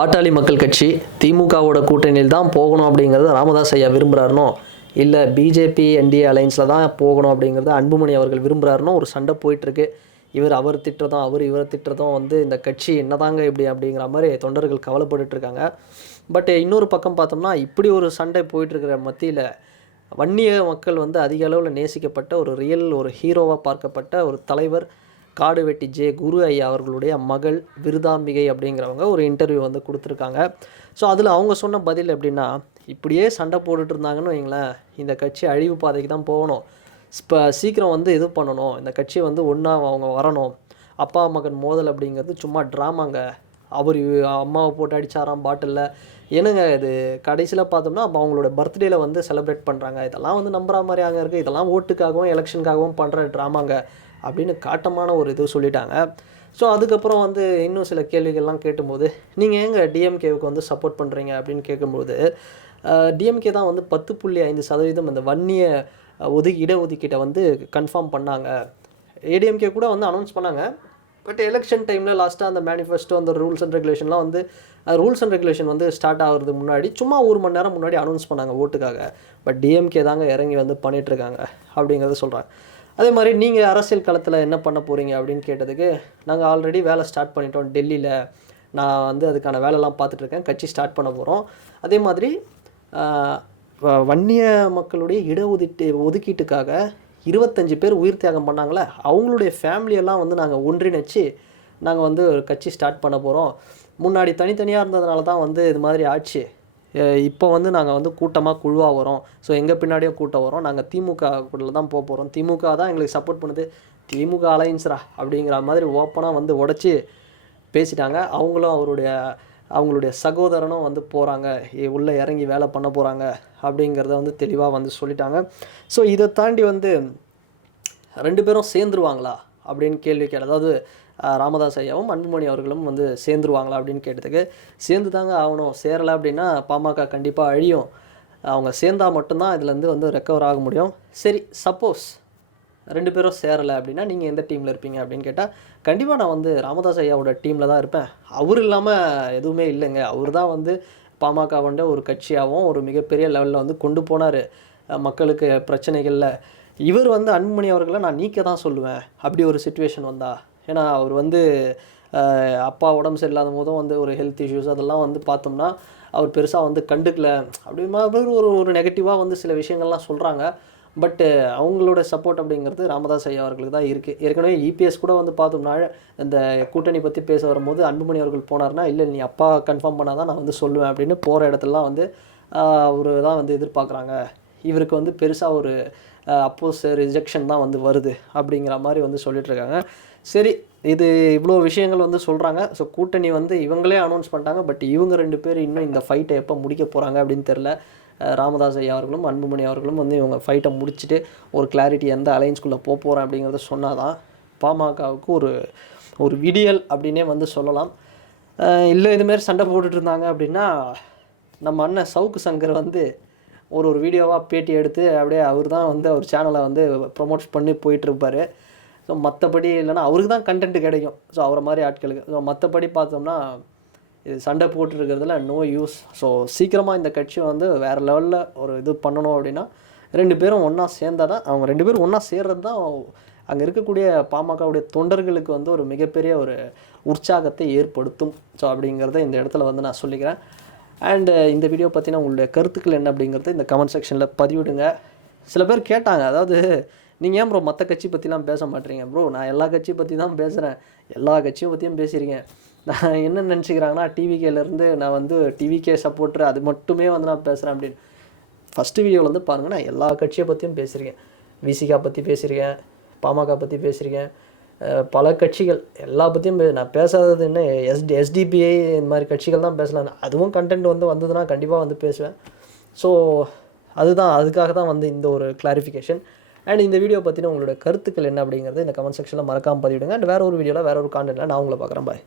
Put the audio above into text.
பாட்டாளி மக்கள் கட்சி திமுகவோட கூட்டணியில் தான் போகணும் அப்படிங்கிறது ராமதாஸ் ஐயா விரும்புகிறாருனோ, இல்லை பிஜேபி என்டிஏ அலைன்ஸில் தான் போகணும் அப்படிங்கிறது அன்புமணி அவர்கள் விரும்புகிறாருனோ ஒரு சண்டை போயிட்டுருக்கு. அவர் திட்டுறதும் இவரை திட்டுறதும் இந்த கட்சி என்னதாங்க இப்படி அப்படிங்கிற மாதிரி தொண்டர்கள் கவலைப்பட்டுருக்காங்க. பட் இன்னொரு பக்கம் பார்த்தோம்னா, இப்படி ஒரு சண்டை போயிட்டுருக்கிற மத்தியில் வன்னிய மக்கள் அதிக அளவில் நேசிக்கப்பட்ட ஒரு ஹீரோவாக பார்க்கப்பட்ட ஒரு தலைவர் காடுவெட்டி ஜே குரு ஐயா அவர்களுடைய மகள் விருதாம்பிகை அப்படிங்கிறவங்க ஒரு இன்டர்வியூ கொடுத்துருக்காங்க. ஸோ அதில் அவங்க சொன்ன பதில் எப்படின்னா, இப்படியே சண்டை போட்டுட்டு இருந்தாங்கன்னு வைங்களேன், இந்த கட்சி அழிவு பாதைக்கு தான் போகணும். இப்போ சீக்கிரம் இது பண்ணணும், இந்த கட்சி ஒன்றா அவங்க வரணும். அப்பா மகன் மோதல் அப்படிங்கிறது சும்மா ட்ராமாங்க. அவர் அம்மாவை போட்டு அடித்தாராம் பாட்டிலில். என்னங்க இது கடைசியில் பார்த்தோம்னா அப்போ அவங்களோட பர்த்டேயில் செலிப்ரேட் பண்ணுறாங்க. இதெல்லாம் நம்புற மாதிரி அங்கே இருக்குது. இதெல்லாம் ஓட்டுக்காகவும் எலெக்ஷனுக்காகவும் பண்ணுற ட்ராமாங்க அப்படின்னு காட்டமான ஒரு இது சொல்லிட்டாங்க. ஸோ அதுக்கப்புறம் இன்னும் சில கேள்விகள்லாம் கேட்டும்போது, நீங்கள் ஏங்க டிஎம்கேவுக்கு சப்போர்ட் பண்ணுறீங்க அப்படின்னு கேட்கும்போது, டிஎம்கே தான் 10.5% அந்த வன்னிய இடஒதுக்கீட்டை கன்ஃபார்ம் பண்ணாங்க. ஏடிஎம்கே கூட அனௌன்ஸ் பண்ணாங்க. பட் எலெக்ஷன் டைமில் லாஸ்ட்டாக அந்த மேனிஃபெஸ்டோ அந்த ரூல்ஸ் அண்ட் ரெகுலேஷன்லாம் ரூல்ஸ் அண்ட் ரெகுலேஷன் ஸ்டார்ட் ஆகிறது முன்னாடி சும்மா 1 மணி நேரம் முன்னாடி அனௌன்ஸ் பண்ணாங்க ஓட்டுக்காக. பட் டிஎம்கே தாங்க இறங்கி பண்ணிகிட்ருக்காங்க அப்படிங்கிறத சொல்கிறாங்க. அதே மாதிரி நீங்கள் அரசியல் களத்தில் என்ன பண்ண போகிறீங்க அப்படின்னு கேட்டதுக்கு, நாங்கள் ஆல்ரெடி வேலை ஸ்டார்ட் பண்ணிட்டோம் டெல்லியில். நான் அதுக்கான வேலைலாம் பார்த்துட்ருக்கேன். கட்சி ஸ்டார்ட் பண்ண போகிறோம். அதே மாதிரி வன்னிய மக்களுடைய ஒதுக்கீட்டுக்காக 25 பேர் உயிர் தியாகம் பண்ணாங்களே, அவங்களுடைய ஃபேமிலியெல்லாம் நாங்கள் ஒன்றிணைச்சு நாங்கள் ஒரு கட்சி ஸ்டார்ட் பண்ண போகிறோம். முன்னாடி தனித்தனியாக இருந்ததுனால தான் இது மாதிரி ஆச்சு. இப்போ நாங்கள் கூட்டமாக குழுவாக வரோம். ஸோ எங்கள் பின்னாடியும் கூட்டம் வரோம். நாங்கள் திமுக கூட தான் போகிறோம். திமுக தான் எங்களுக்கு சப்போர்ட் பண்ணுது. திமுக அலைன்ஸ்ரா அப்படிங்கிற மாதிரி ஓப்பனாக உடச்சி பேசிட்டாங்க. அவங்களும் அவங்களுடைய சகோதரனும் போகிறாங்க, உள்ளே இறங்கி வேலை பண்ண போகிறாங்க அப்படிங்கிறத தெளிவாக சொல்லிட்டாங்க. ஸோ இதை தாண்டி 2 பேரும் சேர்ந்துருவாங்களா அப்படின்னு கேள்வி கேட்டது. அதாவது ராமதாஸ் ஐயாவும் அன்புமணி அவர்களும் சேர்ந்துருவாங்களா அப்படின்னு கேட்டதுக்கு, சேர்ந்து தாங்க ஆகணும். சேரலை அப்படின்னா பாமக கண்டிப்பாக அழியும். அவங்க சேர்ந்தால் மட்டும்தான் இதுலேருந்து ரெக்கவர் ஆக முடியும். சரி, சப்போஸ் 2 பேரும் சேரலை அப்படின்னா நீங்கள் எந்த டீமில் இருப்பீங்க அப்படின்னு கேட்டால், கண்டிப்பாக நான் ராமதாஸ் ஐயாவோட டீமில் தான் இருப்பேன். அவர் இல்லாமல் எதுவுமே இல்லைங்க. அவர் தான் பாமக ஒரு கட்சியாகவும் ஒரு மிகப்பெரிய லெவலில் கொண்டு போனார் மக்களுக்கு பிரச்சனைகளில். இவர் அன்புமணி அவர்களை நான் நீக்க தான் சொல்லுவேன் அப்படி ஒரு சிச்சுவேஷன் வந்தால். ஏன்னா அவர் அப்பா உடம்பு சரியில்லாத போதும் ஒரு ஹெல்த் இஷ்யூஸ் அதெல்லாம் பார்த்தோம்னா அவர் பெருசாக கண்டுக்கல அப்படிமா ஒரு நெகட்டிவாக சில விஷயங்கள்லாம் சொல்கிறாங்க. பட்டு அவங்களோட சப்போர்ட் அப்படிங்கிறது ராமதாஸ் ஐயா அவர்களுக்கு தான் இருக்குது. ஏற்கனவே இபிஎஸ் கூட பார்த்தோம்னா இந்த கூட்டணி பற்றி பேச வரும்போது அன்புமணி அவர்கள் போனார்னா, இல்லை நீ அப்பா கன்ஃபார்ம் பண்ணால் தான் நான் சொல்லுவேன் அப்படின்னு போகிற இடத்துலலாம் அவர் தான் எதிர்பார்க்குறாங்க. இவருக்கு பெருசாக ஒரு அப்போஸ் ரிஜெக்ஷன் தான் வருது அப்படிங்கிற மாதிரி சொல்லிகிட்ருக்காங்க. சரி, இது இவ்வளோ விஷயங்கள் சொல்கிறாங்க. ஸோ கூட்டணி இவங்களே அனௌன்ஸ் பண்ணிட்டாங்க. பட் இவங்க 2 பேர் இன்னும் இந்த ஃபைட்டை எப்போ முடிக்க போகிறாங்க அப்படின்னு தெரில. ராமதாஸ் ஐயா அவர்களும் அன்புமணி அவர்களும் இவங்க ஃபைட்டை முடிச்சுட்டு ஒரு கிளாரிட்டி எந்த அலைன்ஸ்குள்ளே போகிறேன் அப்படிங்கிறத சொன்னால் தான் பாமகவுக்கு ஒரு விடியல் அப்படின்னே சொல்லலாம். இல்லை இதுமாரி சண்டை போட்டுட்டு இருந்தாங்க அப்படின்னா, நம்ம அண்ணன் சவுக்கு சங்கர் ஒரு வீடியோவாக பேட்டி எடுத்து அப்படியே அவர் தான் அவர் சேனலை ப்ரொமோட் பண்ணி போயிட்டுருப்பார். ஸோ மற்றபடி இல்லைனா அவருக்கு தான் கண்டென்ட் கிடைக்கும். ஸோ அவரை மாதிரி ஆட்களுக்கு. ஸோ மற்றபடி பார்த்தோம்னா இது சண்டை போட்டுருக்கிறதுல நோ யூஸ். ஸோ சீக்கிரமாக இந்த கட்சி வேறு லெவலில் ஒரு இது பண்ணணும் அப்படின்னா 2 பேரும் ஒன்றா சேர்ந்தால் தான், அவங்க 2 பேரும் ஒன்றா சேர்றது தான் அங்கே இருக்கக்கூடிய பாமகவுடைய தொண்டர்களுக்கு ஒரு மிகப்பெரிய ஒரு உற்சாகத்தை ஏற்படுத்தும். ஸோ அப்படிங்கிறத இந்த இடத்துல நான் சொல்லிக்கிறேன். அண்டு இந்த வீடியோ பற்றினா உங்களுடைய கருத்துக்கள் என்ன அப்படிங்கிறத இந்த கமெண்ட் செக்ஷனில் பதிவிடுங்க. சில பேர் கேட்டாங்க, அதாவது நீங்கள் ஏன் ப்ரோ மற்ற கட்சி பற்றிலாம் பேச மாட்டீங்க? ப்ரோ நான் எல்லா கட்சியை பற்றி தான் பேசுகிறேன், எல்லா கட்சியை பற்றியும் பேசியிருக்கேன். நான் என்ன நினச்சிக்கிறாங்கன்னா, டிவிகேலேருந்து நான் டிவிகே சப்போர்ட்ரு அது மட்டுமே நான் பேசுகிறேன் அப்படின்னு. ஃபஸ்ட்டு வீடியோவில் பாருங்கள், நான் எல்லா கட்சியை பற்றியும் பேசியிருக்கேன். விசிகா பற்றி பேசியிருக்கேன், பாமக பற்றி பேசியிருக்கேன், பல கட்சிகள் எல்லா பற்றியும் நான் பேசாதது என்ன எஸ்டிபிஐ இந்த மாதிரி கட்சிகள் தான் பேசலாம். அதுவும் கண்டென்ட் வந்ததுன்னா கண்டிப்பாக பேசுவேன். ஸோ அதுக்காக தான் இந்த ஒரு கிளாரிஃபிகேஷன். அண்ட் இந்த வீடியோ பற்றின உங்களோட கருத்துக்கள் என்ன அப்படிங்கிறது இந்த கமெண்ட் செக்ஷனில் மறக்காமல் பதிவிடுங்க. அண்ட் வேறு ஒரு வீடியோவில் வேறு ஒரு கான்டென்ட்டில் நான் உங்களை பார்க்குறேன். பாய்.